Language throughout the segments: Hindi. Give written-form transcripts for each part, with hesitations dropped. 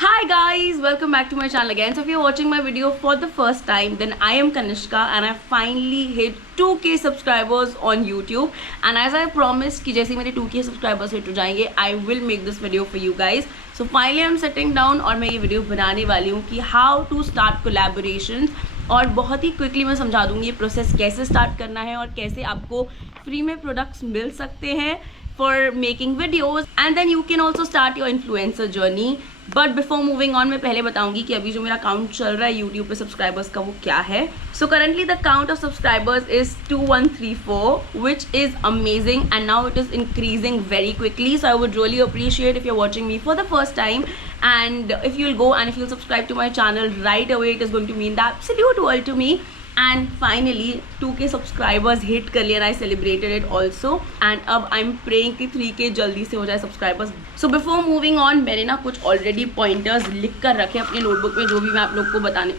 Hi guys, welcome back to my channel again. So if you're watching my video for the first time, then I am Kanishka and I finally hit 2k subscribers on YouTube. And as I promised कि जैसे मेरे 2k subscribers hit हो जाएंगे, I will make this video for you guys. So finally I'm sitting down और मैं ये वीडियो बनाने वाली हूँ कि how to start collaborations, और बहुत ही क्विकली मैं समझा दूँगी ये प्रोसेस कैसे स्टार्ट करना है और कैसे आपको फ्री में प्रोडक्ट्स मिल सकते हैं for making videos, and then you can also start your influencer journey. But before moving on, मैं पहले बताऊंगी कि अभी जो मेरा काउंट चल रहा है YouTube पे सब्सक्राइबर्स का वो क्या है. So currently the count of subscribers is 2134, which is amazing, and now it is increasing very quickly. So I would really appreciate if you're watching me for the first time, and if you'll go and if you'll subscribe to my channel right away, it is going to mean the absolute world to me. And finally 2k subscribers hit कर लिया, and I celebrated it also. And अब I'm praying कि 3k जल्दी से हो जाए subscribers. So before moving on, मैंने ना कुछ already pointers लिख कर रखे अपने notebook में, जो भी मैं आप लोग को बताने.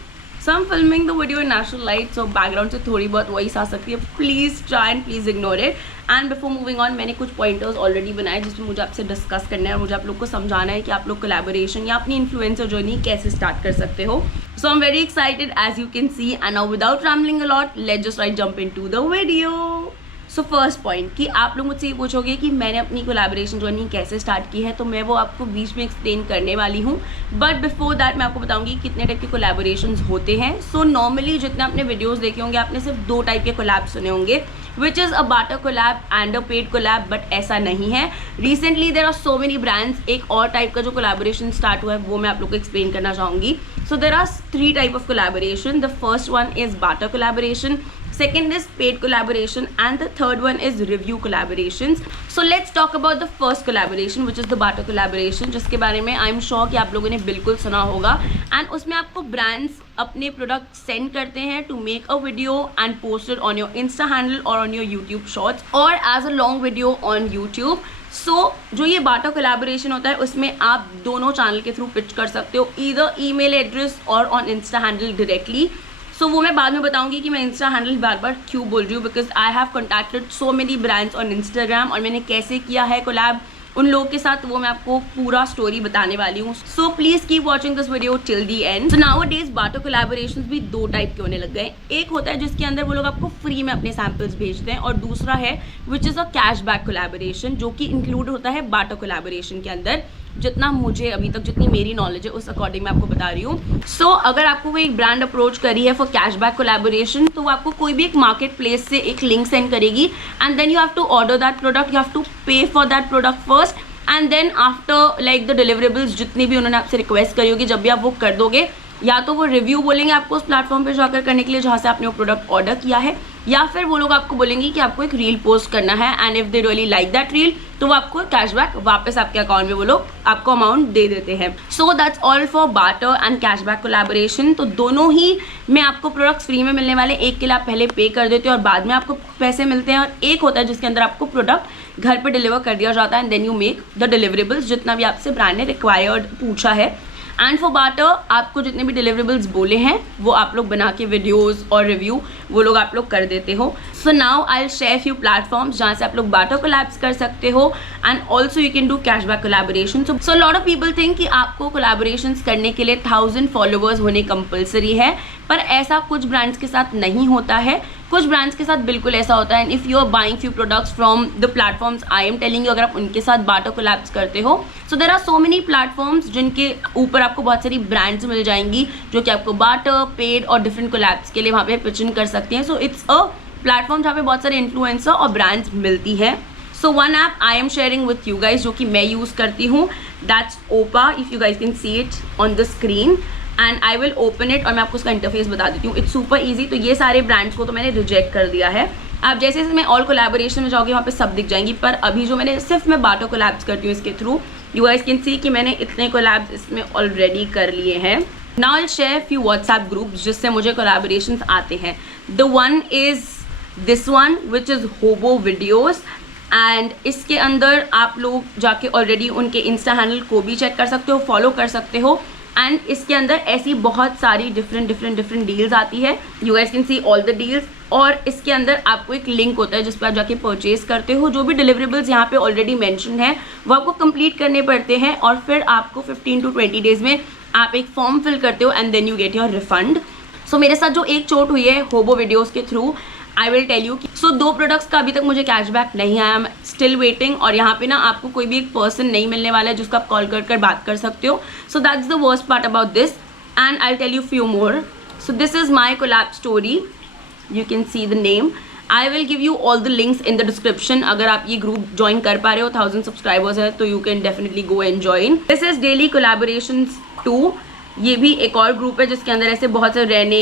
So I'm filming the video in natural light, so background से थोड़ी बहुत वॉइस आ सकती है. Please try and please ignore it. And before moving on, मैंने कुछ pointers already बनाए जिसमें मुझे आपसे डिस्कस करना है और मुझे आप लोग को समझाना है कि आप लोग collaboration या अपनी इन्फ्लुएंसर जर्नी कैसे स्टार्ट कर सकते हो. So I'm very excited as you can see, and now without rambling a lot, let's just jump into the video. So first point कि आप लोग मुझसे ये पूछोगे कि मैंने अपनी कोलैबोरेशन जर्नी कैसे स्टार्ट की है, तो मैं वो आपको बीच में एक्सप्लेन करने वाली हूँ. बट बिफोर दैट मैं आपको बताऊंगी कितने टाइप के कोलैबोरेशंस होते हैं. सो नॉर्मली जितने आपने वीडियोस देखे होंगे, आपने सिर्फ दो टाइप के कोलैब सुने होंगे, which is a barter collab and a paid collab. But ऐसा नहीं है. Recently there are so many brands. एक और टाइप का जो कोलैबोरेशन स्टार्ट हुआ है वो मैं आप लोग को एक्सप्लेन करना चाहूँगी. So there are three type of collaboration. The first one is barter collaboration, second is paid collaboration, and the third one is review collaborations. So let's talk about the first collaboration, which is the barter collaboration, जिसके बारे में I'm sure कि आप लोगों ने बिल्कुल सुना होगा. And उसमें आपको brands अपने प्रोडक्ट सेंड करते हैं to make a video and post it on your Insta handle or on your YouTube shorts or as a long video on YouTube. जो ये बाटा कोलैबोरेशन होता है उसमें आप दोनों चैनल के थ्रू पिच कर सकते हो, ईदर ईमेल एड्रेस और ऑन इंस्टा हैंडल डायरेक्टली. वो मैं बाद में बताऊंगी कि मैं इंस्टा हैंडल बार बार क्यों बोल रही हूँ, because I have contacted so many brands on Instagram और मैंने कैसे किया है कोलैब उन लोगों के साथ, वो मैं आपको पूरा स्टोरी बताने वाली हूँ. So please keep watching this video till the end. So nowadays barter collaborations भी दो टाइप के होने लग गए. एक होता है जिसके अंदर वो लोग आपको फ्री में अपने सैम्पल्स भेजते हैं, और दूसरा है विच इज़ अ कैशबैक कोलैबोरेशन, जो कि इंक्लूड होता है बाटर कोलैबोरेशन के अंदर. जितना मुझे अभी तक जितनी मेरी नॉलेज है उस अकॉर्डिंग मैं आपको बता रही हूँ. सो अगर आपको कोई ब्रांड अप्रोच करी है फॉर कैशबैक कोलैबोरेशन, तो वो आपको कोई भी एक मार्केट प्लेस से एक लिंक सेंड करेगी, and then you have to order that product, you have to pay for that product first, and then after like the deliverables जितनी भी उन्होंने आपसे रिक्वेस्ट करी होगी, जब भी आप वो कर दोगे, या तो वो रिव्यू बोलेंगे आपको उस प्लेटफॉर्म पे जाकर करने के लिए जहाँ से आपने वो प्रोडक्ट ऑर्डर किया है, या फिर वो लोग आपको बोलेंगे कि आपको एक रील पोस्ट करना है, and if they really like that reel तो वो आपको कैशबैक वापस आपके अकाउंट में वो लोग आपको अमाउंट दे देते हैं. So that's all for barter and cashback collaboration. तो दोनों ही में आपको प्रोडक्ट्स फ्री में मिलने वाले. एक के लिए आप पहले पे कर देते हो और बाद में आपको पैसे मिलते हैं, और एक होता है जिसके अंदर आपको प्रोडक्ट घर पर डिलीवर कर दिया जाता है, and then you make the deliverables जितना भी आपसे ब्रांड ने रिक्वायर्ड पूछा है. एंड फॉर बाटर आपको जितने भी डिलीवरेबल्स बोले हैं वो आप लोग बना के वीडियोस और रिव्यू वो लोग आप लोग कर देते हो. So now I will share few platforms जहाँ से आप लोग बाटर कोलैब्स कर सकते हो, and also you can do cashback collaboration. So lot of people think कि आपको कोलैबोरेशंस करने के लिए 1000 फॉलोअर्स होने कंपलसरी है, पर ऐसा कुछ ब्रांड्स के साथ नहीं होता है. कुछ ब्रांड्स के साथ बिल्कुल ऐसा होता है. And if you are buying few products from the platforms I am telling you, अगर आप उनके साथ बाटर कोलैब्स करते हो, so there are so many platforms जिनके ऊपर आपको बहुत सारी ब्रांड्स मिल जाएंगी जो कि आपको बाटर, पेड और डिफरेंट कोलैब्स के लिए वहाँ पे पिच इन कर सकती हैं. सो इट्स अ प्लेटफॉर्म जहाँ पे बहुत सारे इन्फ्लुएंसर और ब्रांड्स मिलती है. So one app I am sharing with you guys जो कि मैं यूज़ करती हूँ, that's Opa. If you guys can see it on the screen and I will open it, और मैं आपको उसका इंटरफेस बता देती हूँ. It's super easy. तो ये सारे ब्रांड्स को तो मैंने रिजेक्ट कर दिया है. आप जैसे जैसे मैं ऑल कोलैबोरेशन में जाओगे वहाँ पे सब दिख जाएंगी, पर अभी जो मैंने सिर्फ मैं बाटर कोलैब्स करती हूँ इसके through, you guys can see कि मैंने इतने कोलैब्स इसमें ऑलरेडी कर लिए हैं. Now I will share few WhatsApp groups जिससे मुझे कोलैबोरेशंस आते हैं. The one is this one which is होबो वीडियोज़, एंड इसके अंदर आप लोग जाके ऑलरेडी उनके इंस्टा हैंडल को भी चेक कर सकते हो, फॉलो कर सकते हो. एंड इसके अंदर ऐसी बहुत सारी डिफरेंट डील्स आती है. You guys can see all the deals. और इसके अंदर आपको एक लिंक होता है जिस पर आप जाके परचेज करते हो। जो भी डिलीवरेबल्स यहाँ पे ऑलरेडी मेंशन है वो आपको कंप्लीट करने पड़ते हैं और फिर आपको 15 to 20 डेज में आप एक फॉर्म फिल करते हो and then you get your refund. So मेरे साथ जो एक चोट हुई है होबो वीडियोज़ के थ्रू, I will tell you. So 2 products का अभी तक मुझे कैशबैक नहीं आया, आई एम स्टिल वेटिंग। और यहाँ पे ना आपको कोई भी एक पर्सन नहीं मिलने वाला है जिसको आप कॉल कर बात कर सकते हो। So that's the worst part about this and I tell you few more. So this is my collab story, you can see the name. I will give you all the links in the description. अगर आप ये ग्रुप ज्वाइन कर पा रहे हो, 1000 सब्सक्राइबर्स है, तो you can definitely go and join. This is daily collaborations 2। ये भी एक और ग्रुप है जिसके अंदर ऐसे बहुत से रहने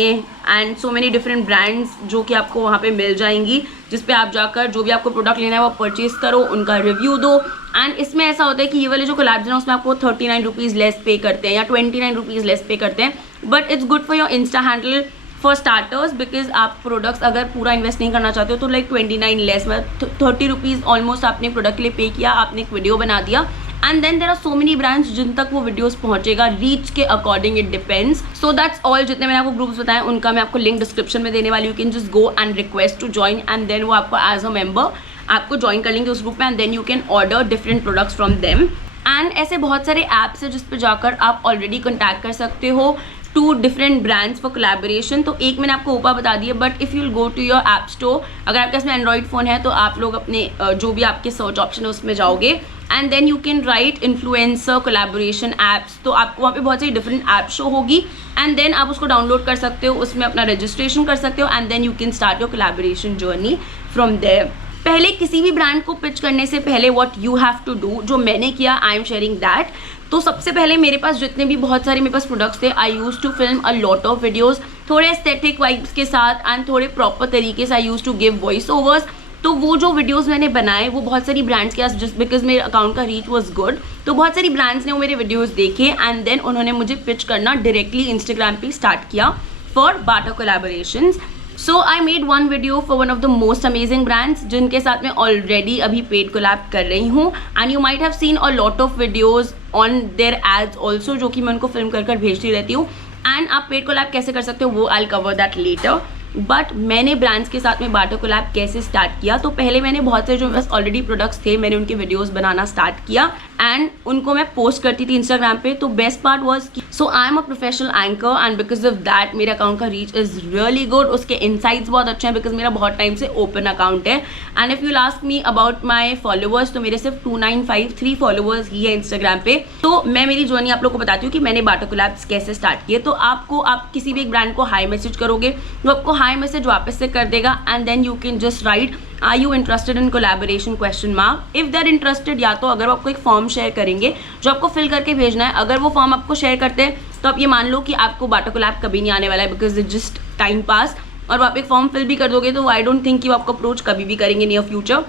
and so many different brands जो कि आपको वहाँ पे मिल जाएंगी, जिस पे आप जाकर जो भी आपको प्रोडक्ट लेना है वो परचेज करो, उनका रिव्यू दो। एंड इसमें ऐसा होता है कि ये वाले जो कोलैब्स हैं उसमें आपको 39 रुपीज़ लेस पे करते हैं या 29 रुपीज़ लेस पे करते हैं, but it's good for your insta handle for starters because आप प्रोडक्ट्स अगर पूरा इन्वेस्ट नहीं करना चाहते हो तो लाइक 29 लेस, मतलब 30 रुपीज़ ऑलमोस्ट आपने प्रोडक्ट के लिए पे किया, आपने एक वीडियो बना दिया and then there are so many brands जिन तक वो वीडियोस पहुंचेगा, रीच के according it depends. So that's all. जितने मैंने आपको ग्रुप्स बताए उनका मैं आपको लिंक डिस्क्रिप्शन में देने वाली हूँ। You can just go and request to join and then वो आपको एज अ मेंबर आपको ज्वाइन कर लेंगे उस ग्रुप में and then you can order different products from them. And ऐसे बहुत सारे ऐप्स है जिस पर जाकर आप ऑलरेडी कॉन्टैक्ट कर सकते हो 2 डिफरेंट ब्रांड्स फॉर कोलैबोरेशन। तो एक मैंने आपको ऊपर बता दिया, but if you'll go to your app store, अगर आपके पास में एंड्रॉइड फ़ोन है तो आप लोग अपने जो भी आपके सर्च ऑप्शन है उसमें जाओगे and then you can write influencer collaboration apps. तो आपको वहाँ पे बहुत सारी डिफरेंट ऐप शो होगी एंड देन आप उसको डाउनलोड कर सकते हो, उसमें अपना रजिस्ट्रेशन कर सकते हो and then you can start your collaboration journey from there. पहले किसी भी ब्रांड को पिच करने से पहले what you have to do, जो मैंने किया, आई एम शेयरिंग दैट। तो सबसे पहले मेरे पास जितने भी बहुत सारे मेरे पास प्रोडक्ट्स थे, I used to film a lot of videos थोड़े एस्थेटिक वाइब्स के साथ एंड थोड़े प्रॉपर तरीके से I used to give voice overs. तो वो जो वीडियोस मैंने बनाए वो बहुत सारी ब्रांड्स के पास, जस्ट बिकॉज मेरे अकाउंट का रीच वाज गुड, तो बहुत सारी ब्रांड्स ने वो मेरे वीडियोस देखे एंड देन उन्होंने मुझे पिच करना डायरेक्टली इंस्टाग्राम पे स्टार्ट किया for Bata collaborations. So I made one video for one of the most amazing brands जिनके साथ मैं ऑलरेडी अभी पेड कोलैब कर रही हूँ and you might have seen a lot of videos on their ads also, जो कि मैं उनको फिल्म कर भेजती रहती हूँ। एंड आप पेड कोलैब कैसे कर सकते हो वो I cover that later. But मैंने ब्रांड्स के साथ में बाटा कोलैब कैसे स्टार्ट किया, तो पहले मैंने बहुत से जो मेरे पास ऑलरेडी प्रोडक्ट्स थे मैंने उनके वीडियोस बनाना स्टार्ट किया एंड उनको मैं पोस्ट करती थी इंस्टाग्राम पे। तो best part was so I am a professional anchor and because of that मेरे अकाउंट का रीच इज रियली गुड, उसके इनसाइट्स बहुत अच्छे हैं बिकॉज मेरा बहुत टाइम से ओपन अकाउंट है। And if you ask me about my followers तो मेरे सिर्फ 2953 फॉलोअर्स ही है इंस्टाग्राम पे। तो मैं मेरी जर्नी आप लोग को बताती हूँ कि मैंने बाटा कोलैब्स कैसे स्टार्ट किए। तो आपको आप किसी भी एक ब्रांड को हाई मैसेज करोगे वो आपको हाई मैसेज वापस से कर देगा and then you can just write are you interested in collaboration question mark. If they are interested, या तो अगर वो आपको एक फॉर्म शेयर करेंगे जो आपको फिल करके भेजना है, अगर वो फॉर्म आपको शेयर करते हैं तो आप ये मान लो कि आपको बाटा कोलैब कभी नहीं आने वाला है because it just time pass. और आप एक फॉर्म फिल भी कर दोगे तो आई डोंट थिंक कि वो आपको अप्रोच कभी भी करेंगे नियर फ्यूचर।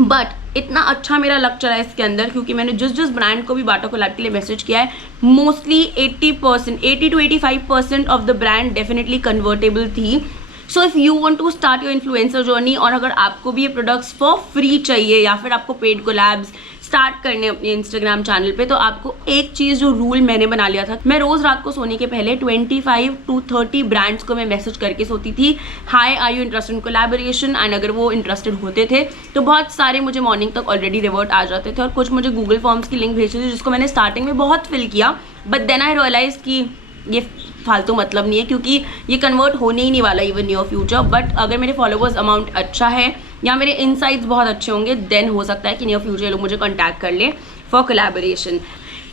बट इतना अच्छा मेरा लक चला है इसके अंदर क्योंकि मैंने जिस ब्रांड को भी बाटा कोलैब के लिए मैसेज किया है mostly 80 to 85% of the brand definitely convertible थी। So if you want to start your influencer journey और अगर आपको भी ये प्रोडक्ट्स फॉर फ्री चाहिए या फिर आपको पेड कोलैब्स स्टार्ट करने अपने इंस्टाग्राम चैनल पे, तो आपको एक चीज़ जो रूल मैंने बना लिया था, मैं रोज़ रात को सोने के पहले 25 to 30 ब्रांड्स को मैं मैसेज करके सोती थी, hi are you interested in collaboration. And अगर वो इंटरेस्टेड होते थे तो बहुत सारे मुझे मॉर्निंग तक ऑलरेडी रिवर्ट आ जाते थे और कुछ मुझे गूगल फॉर्म्स की लिंक भेजते थे जिसको मैंने स्टार्टिंग में बहुत फिल किया, बट देन आई रियलाइज कि ये फालतू मतलब नहीं है क्योंकि ये कन्वर्ट होने ही नहीं वाला इवन नियर फ्यूचर। बट अगर मेरे फॉलोवर्स अमाउंट अच्छा है या मेरे इनसाइट्स बहुत अच्छे होंगे देन हो सकता है कि नियर फ्यूचर लोग मुझे कॉन्टैक्ट कर लें for collaboration.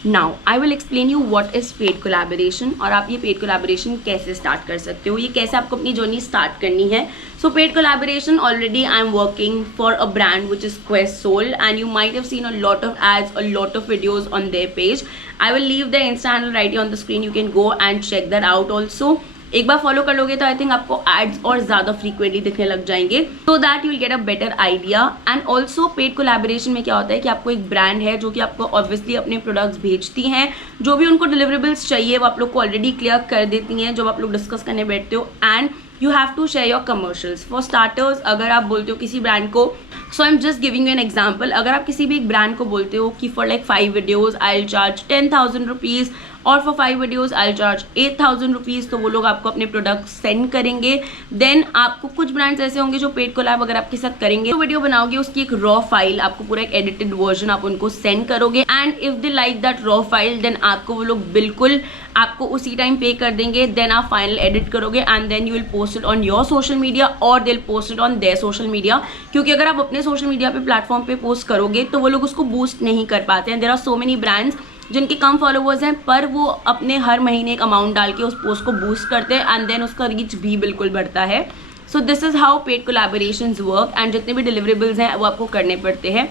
Now I will explain you what is paid collaboration और आप ये पेड कोलैबोरेशन कैसे स्टार्ट कर सकते हो, ये कैसे आपको अपनी जर्नी स्टार्ट करनी है। So paid collaboration already I am working for a brand which is Quest soul and you might have seen a lot of ads, a lot of videos on their page. I will leave the Insta handle right here on the screen. You can go and check that out also. एक बार फॉलो कर लोगे तो आई थिंक आपको एड्स और ज़्यादा फ्रीक्वेंटली दिखने लग जाएंगे, so that you will get a better idea. And also paid collaboration में क्या होता है कि आपको एक ब्रांड है जो कि आपको ऑब्वियसली अपने प्रोडक्ट्स भेजती हैं, जो भी उनको डिलीवरेबल्स चाहिए वो आप लोग को ऑलरेडी क्लियर कर देती हैं जब आप लोग डिस्कस करने बैठते हो। And you have to share your commercials. For starters अगर आप बोलते हो किसी ब्रांड को, so I am just giving you an example, अगर आप किसी भी एक ब्रांड को बोलते हो कि for like 5 videos I will charge 10,000 rupees और for 5 videos I charge 8,000 rupees. तो वो लोग आपको अपने प्रोडक्ट सेंड करेंगे। देन आपको कुछ ब्रांड्स ऐसे होंगे जो पेड कोलैब अगर आपके साथ करेंगे तो वीडियो बनाओगे, उसकी एक रॉ फाइल आपको पूरा एक एडिटेड वर्जन आप उनको सेंड करोगे and if they like that raw file then आपको वो लोग बिल्कुल आपको उसी टाइम पे कर देंगे। देन आप फाइनल एडिट करोगे and then you will post it on your social media और they will post it on their social media. क्योंकि अगर आप अपने सोशल मीडिया पे प्लेटफॉर्म पे पोस्ट करोगे तो वो लोग उसको बूस्ट नहीं कर पाते हैं। There are so many brands जिनके कम फॉलोवर्स हैं पर वो अपने हर महीने एक अमाउंट डाल के उस पोस्ट को बूस्ट करते हैं एंड देन उसका रीच भी बिल्कुल बढ़ता है। So this is how paid collaborations work and जितने भी डिलीवरेबल्स हैं वो आपको करने पड़ते हैं।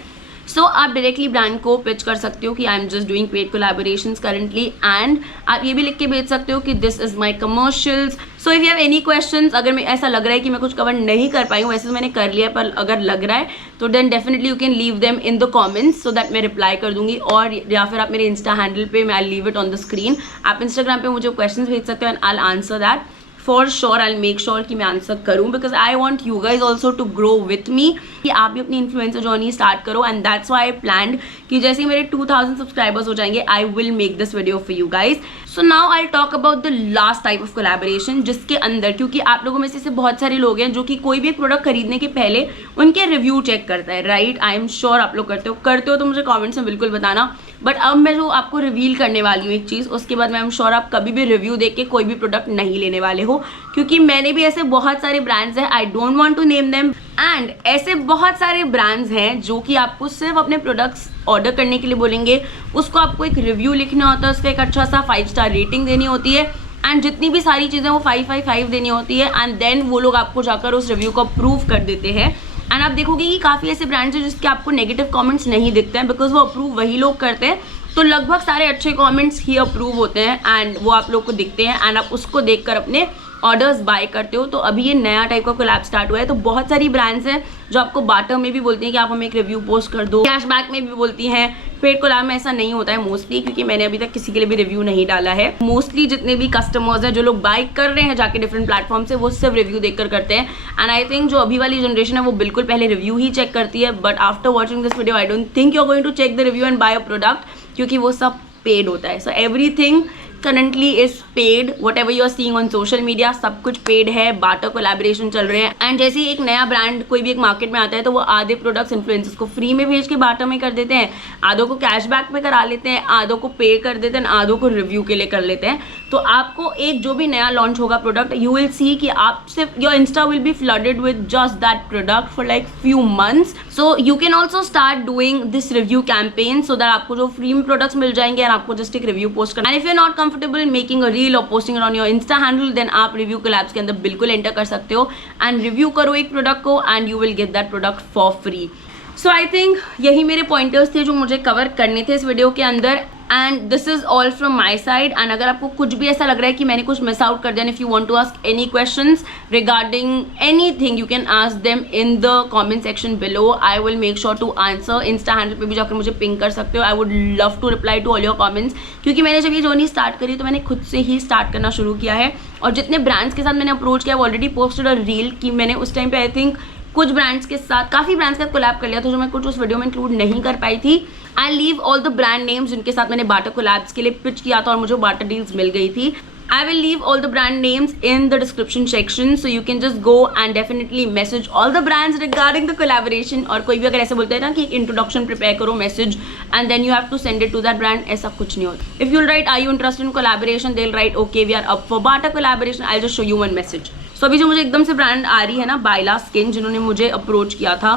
सो आप डायरेक्टली ब्रांड को पिच कर सकते हो कि आई am just doing paid collaborations currently and आप ये भी लिख के भेज सकते हो कि this is my commercials. So if you have any questions, अगर मैं ऐसा लग रहा है कि मैं कुछ कवर नहीं कर पाई हूँ, वैसे तो मैंने कर लिया है पर अगर लग रहा है तो then definitely you can leave them in the comments so that मैं रिप्लाई कर दूंगी। और या फिर आप मेरे इंस्टा हैंडल पे मैं I leave it on the screen, आप इंस्टाग्राम पे मुझे क्वेश्चन भेज सकते हो and I answer that for sure. I make sure कि मैं आंसर करूँ because I want you guys also to grow with me, कि आप भी अपनी इन्फ्लुएंसर जर्नी स्टार्ट करो and that's why I planned कि जैसे ही मेरे 2000 सब्सक्राइबर्स हो जाएंगे I will make this video for you guys. So now I talk about the last type of collaboration जिसके अंदर, क्योंकि आप लोगों में से बहुत सारे लोग हैं जो कि कोई भी एक प्रोडक्ट खरीदने के पहले उनके रिव्यू चेक करता है, राइट? आई एम श्योर आप लोग करते हो तो मुझे कॉमेंट्स में बिल्कुल बताना। बट अब मैं जो आपको रिवील करने वाली हूँ एक चीज़, उसके बाद मैं एम श्योर आप कभी भी रिव्यू देख के कोई भी प्रोडक्ट नहीं लेने वाले हो, क्योंकि मैंने भी ऐसे बहुत सारे ब्रांड्स हैं, I don't want to name them, and ऐसे बहुत सारे ब्रांड्स हैं जो कि आपको सिर्फ अपने प्रोडक्ट्स ऑर्डर करने के लिए बोलेंगे, उसको आपको एक रिव्यू लिखना होता है, उसका एक अच्छा सा 5 स्टार रेटिंग देनी होती है एंड जितनी भी सारी चीज़ें वो 5/5 देनी होती है एंड देन वो लोग आपको जाकर उस रिव्यू को अप्रूव कर देते हैं। एंड आप देखोगे कि काफ़ी ऐसे ब्रांड्स हैं जिसके आपको नेगेटिव कमेंट्स नहीं दिखते हैं बिकॉज वो अप्रूव वही लोग करते हैं। तो लगभग सारे अच्छे कमेंट्स ही अप्रूव होते हैं एंड वो आप लोग को दिखते हैं एंड आप उसको देखकर अपने ऑर्डर्स बाय करते हो। तो अभी ये नया टाइप का कोलैब स्टार्ट हुआ है, तो बहुत सारी ब्रांड्स हैं जो आपको बार्टर में भी बोलती हैं कि आप हमें एक रिव्यू पोस्ट कर दो, कैशबैक में भी बोलती हैं। पेड कोलैब में ऐसा नहीं होता है मोस्टली, क्योंकि मैंने अभी तक किसी के लिए भी रिव्यू नहीं डाला है। मोस्टली जितने भी कस्टमर्स हैं जो लोग बाय कर रहे हैं जाके डिफरेंट प्लेटफॉर्म से, वो सिर्फ रिव्यू देखकर करते हैं एंड आई थिंक जो अभी वाली जनरेशन है वो बिल्कुल पहले रिव्यू ही चेक करती है। But after watching this video I don't think you are going to check the review and buy a product, क्योंकि वो सब पेड होता है। So everything currently is paid, whatever you are seeing on social media सब कुछ पेड है। बार्टर कोलैबोरेशन चल रहे हैं एंड जैसे ही एक नया ब्रांड कोई भी एक मार्केट में आता है तो वो आधे प्रोडक्ट्स इन्फ्लुएंसर्स को फ्री में भेज के बार्टर में कर देते हैं, आधों को कैशबैक में करा लेते हैं, आधों को पे कर देते हैं, आधों को रिव्यू के लिए कर लेते हैं। तो आपको एक जो भी नया लॉन्च होगा प्रोडक्ट, यू विल सी कि आप सिर्फ your Insta will be flooded with just that product for like few months. So you can also start doing this review campaign so that आपको जो फ्री में प्रोडक्ट्स मिल जाएंगे और आपको जस्ट एक रिव्यू पोस्ट करना। And if you are not comfortable making a reel और posting on your insta handle then आप रिव्यू कोलैब्स के अंदर बिल्कुल एंटर कर सकते हो एंड रिव्यू करो एक प्रोडक्ट को and you will get that product for free. So I think यही मेरे पॉइंटर्स थे जो मुझे कवर करने थे इस वीडियो के अंदर and this is all from my side. And अगर आपको कुछ भी ऐसा लग रहा है कि मैंने कुछ मिस आउट कर दिया, if you want to ask any questions regarding anything you can ask them in the comment section below, I will make sure to answer. Insta handle पे भी जाकर मुझे पिंग कर सकते हो, I would love to reply to all your comments, क्योंकि मैंने जब ये जर्नी स्टार्ट करी तो मैंने खुद से ही स्टार्ट करना शुरू किया है और जितने ब्रांड्स के साथ मैंने अप्रोच किया ऑलरेडी पोस्टेड अ रील कि मैंने उस टाइम पे आई थिंक कुछ ब्रांड्स के साथ, काफ़ी ब्रांड्स के साथ कोलैब कर लिया था जो मैं कुछ उस वीडियो में इंक्लूड नहीं कर पाई थी। I leave all the brand names जिनके साथ मैंने बार्टर कोलैब्स के लिए पिच किया था और मुझे बार्टर डील्स मिल गई थी। I will leave all the brand names in the description section, so you can just go and definitely message all the brands regarding the collaboration। और कोई भी अगर ऐसे बोलते हैं ना कि एक इंट्रोडक्शन प्रिपेयर करो message and then you have to send it to that brand, ऐसा कुछ नहीं होता। If you'll write are you interested in collaboration, they'll write okay we are up for barter collaboration, I'll just show you one message। So अभी जो मुझे एकदम से ब्रांड आ रही है ना, बाइला स्किन, जिन्होंने मुझे अप्रोच किया था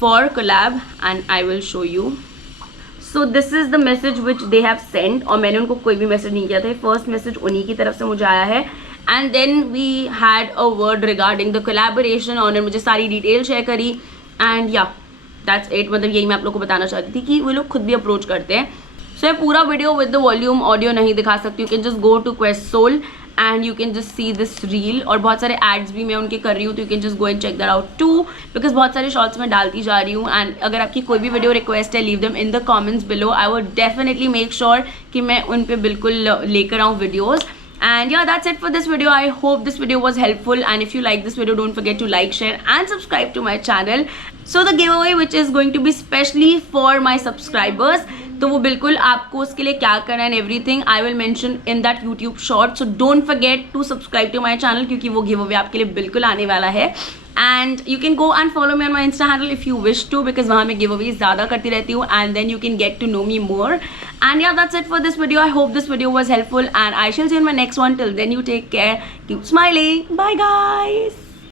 for collab and I will show you. So this is the message which they have send, और मैंने उनको कोई भी मैसेज नहीं किया था, फर्स्ट मैसेज उन्हीं की तरफ से मुझे आया है। And then we had a word regarding the collaboration, उन्होंने मुझे सारी डिटेल शेयर करी एंड या दैट्स इट। मतलब यही मैं आप लोग को बताना चाहती थी कि वो लोग खुद भी अप्रोच करते हैं। सो मैं पूरा video with the volume audio नहीं दिखा सकती, you can just go to quest soul and you can just see this reel, और बहुत सारे एड्स भी मैं उनके कर रही हूँ, तो you can just go and check that out too, because बहुत सारे शॉर्ट्स मैं डालती जा रही हूँ। एंड अगर आपकी कोई भी वीडियो रिक्वेस्ट है, leave them in the comments below, I would definitely make sure कि मैं उन पर बिल्कुल लेकर आऊँ videos. And yeah, that's it for this video. I hope this video was helpful, and if you like this video, don't forget to like, share and subscribe to my channel. So the giveaway, which is going to be specially for my subscribers, तो वो बिल्कुल आपको उसके लिए क्या करना है, everything I will mention in that YouTube short. So don't forget to subscribe to my channel, क्योंकि वो गिव अवे आपके लिए बिल्कुल आने वाला है. And you can go and follow me on my insta handle if you wish to, because वहाँ मैं गिव अवे ज़्यादा करती रहती हूँ, and then you can get to know me more. And yeah that's it for this video. I hope this video was helpful, and I shall see in my next one. Till then you take care, keep smiling, bye guys.